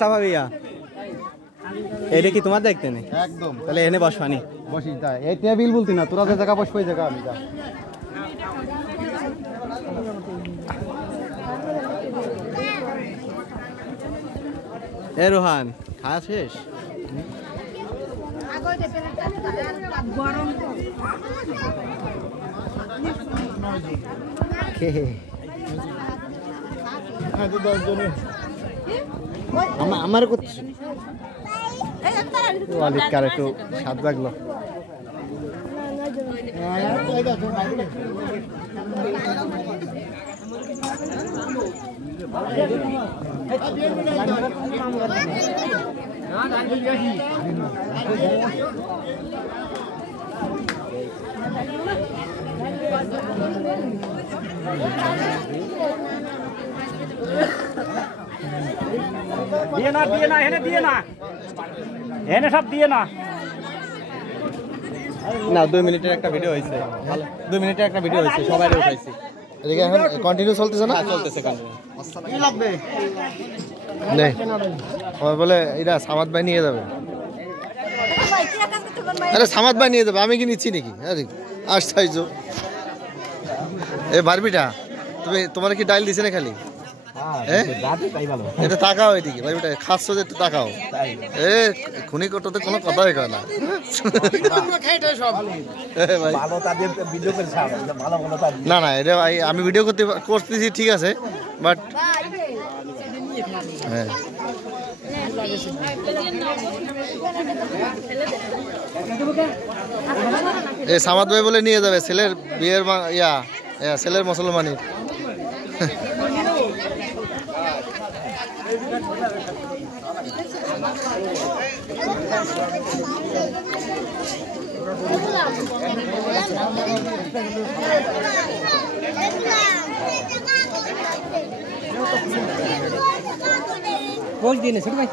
সাফা ভাইয়া এটা কি তোমার দেখতে নেই একদম তাহলে এনে বসবানি বসি তাই এই টেবিল বলতি না তোরা যে জায়গা বসবো এই জায়গা আমি যা এ রোহান খাওয়া শেষ আমার করছি অলিকার একটু স্বাদ লাগলো দিয়ে না এনে দিয়ে না এনে সব দিয়ে না না 2 মিনিটের একটা ভিডিও হয়েছে 2 মিনিটের একটা ভিডিও হয়েছে সবাই উঠাইছি এদিকে এখন কন্টিনিউ চলতেছে না চলতেছে কন্টিনিউ কি লাগবে নে ওই বলে এটা সামাদ ভাই নিয়ে যাবে আরে সামাদ ভাই নিয়ে যাবে আমি কি নিচ্ছি নাকি আরে আসছাইছো এ বারবিটা তুমি তোমার কি ডাইল দিছ না খালি এটা তাকাও এদিকে বারবিটা খাচ্ছ যে একটু তাকাও এ খুনি করতে কোনো কথাই কয় না না না এটা আমি ভিডিও করতেছি ঠিক আছে বাট হ্যাঁ এ সামাদ ভাই বলে নিয়ে যাবে ছেলের বিয়ের ছেলের মুসলমানি পোস্ট দিনে ছোট ভাই